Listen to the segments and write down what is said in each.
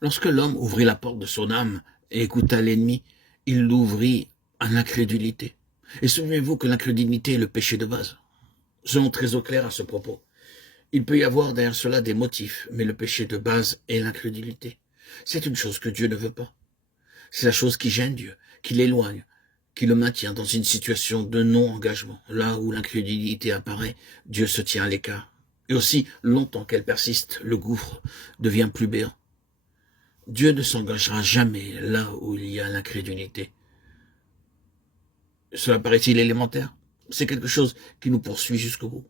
Lorsque l'homme ouvrit la porte de son âme et écouta l'ennemi, il l'ouvrit à l'incrédulité. Et souvenez-vous que l'incrédulité est le péché de base. Soyons très au clair à ce propos. Il peut y avoir derrière cela des motifs, mais le péché de base est l'incrédulité. C'est une chose que Dieu ne veut pas. C'est la chose qui gêne Dieu, qui l'éloigne, qui le maintient dans une situation de non-engagement. Là où l'incrédulité apparaît, Dieu se tient à l'écart. Et aussi, longtemps qu'elle persiste, le gouffre devient plus béant. Dieu ne s'engagera jamais là où il y a l'incrédulité. Cela paraît-il élémentaire? C'est quelque chose qui nous poursuit jusqu'au bout.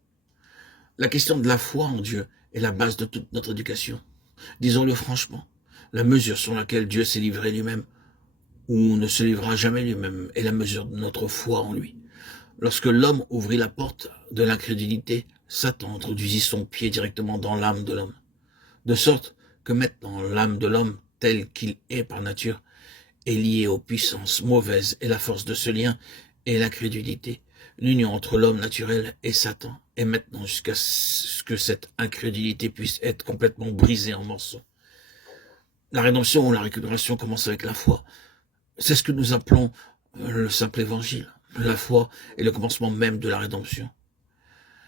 La question de la foi en Dieu est la base de toute notre éducation. Disons-le franchement, la mesure sur laquelle Dieu s'est livré lui-même ou ne se livrera jamais lui-même est la mesure de notre foi en lui. Lorsque l'homme ouvrit la porte de l'incrédulité, Satan introduisit son pied directement dans l'âme de l'homme. De sorte que maintenant l'âme de l'homme, tel qu'il est par nature, est liée aux puissances mauvaises et la force de ce lien est l'incrédulité. L'union entre l'homme naturel et Satan est maintenant jusqu'à ce que cette incrédulité puisse être complètement brisée en morceaux. La rédemption ou la récupération commence avec la foi. C'est ce que nous appelons le simple évangile. La foi est le commencement même de la rédemption.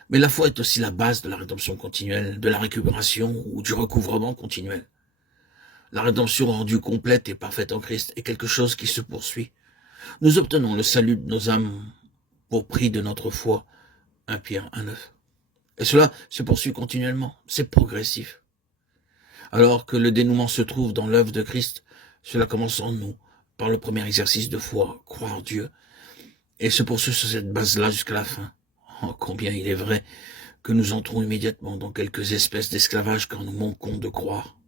Mais la foi est aussi la base de la rédemption continuelle, de la récupération ou du recouvrement continuel. La rédemption rendue complète et parfaite en Christ est quelque chose qui se poursuit. Nous obtenons le salut de nos âmes pour prix de notre foi. 1 Pierre 1,9. Et cela se poursuit continuellement, c'est progressif. Alors que le dénouement se trouve dans l'œuvre de Christ, cela commence en nous, par le premier exercice de foi, croire Dieu, et se poursuit sur cette base-là jusqu'à la fin. Oh, combien il est vrai que nous entrons immédiatement dans quelques espèces d'esclavage quand nous manquons de croire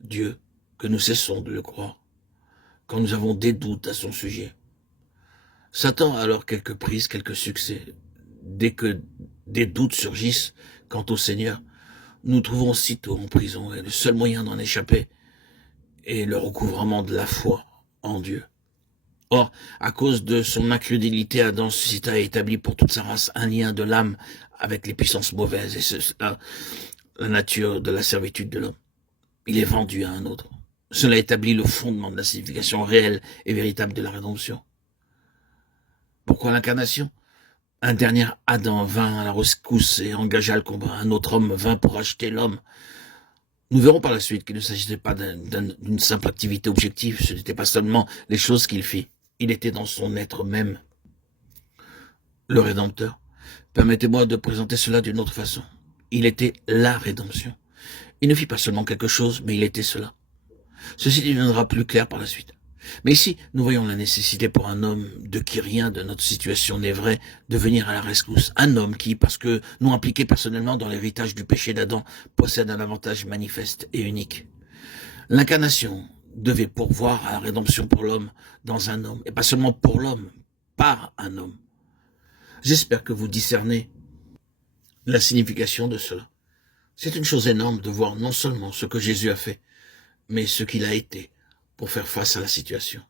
Dieu, que nous cessons de le croire, quand nous avons des doutes à son sujet. Satan a alors quelques prises, quelques succès. Dès que des doutes surgissent quant au Seigneur, nous trouvons aussitôt en prison, et le seul moyen d'en échapper est le recouvrement de la foi en Dieu. Or, à cause de son incrédulité, Adam suscita et établit pour toute sa race un lien de l'âme avec les puissances mauvaises, et c'est la nature de la servitude de l'homme. Il est vendu à un autre. Cela établit le fondement de la signification réelle et véritable de la rédemption. Pourquoi l'incarnation? Un dernier Adam vint à la rescousse et engagea le combat. Un autre homme vint pour acheter l'homme. Nous verrons par la suite qu'il ne s'agissait pas d'une simple activité objective. Ce n'était pas seulement les choses qu'il fit. Il était dans son être même, le Rédempteur. Permettez-moi de présenter cela d'une autre façon. Il était la rédemption. Il ne fit pas seulement quelque chose, mais il était cela. Ceci deviendra plus clair par la suite. Mais ici, nous voyons la nécessité pour un homme de qui rien de notre situation n'est vrai de venir à la rescousse. Un homme qui, parce que non impliqué personnellement dans l'héritage du péché d'Adam, possède un avantage manifeste et unique. L'incarnation devait pourvoir à la rédemption pour l'homme dans un homme, et pas seulement pour l'homme, par un homme. J'espère que vous discernez la signification de cela. C'est une chose énorme de voir non seulement ce que Jésus a fait, mais ce qu'il a été pour faire face à la situation.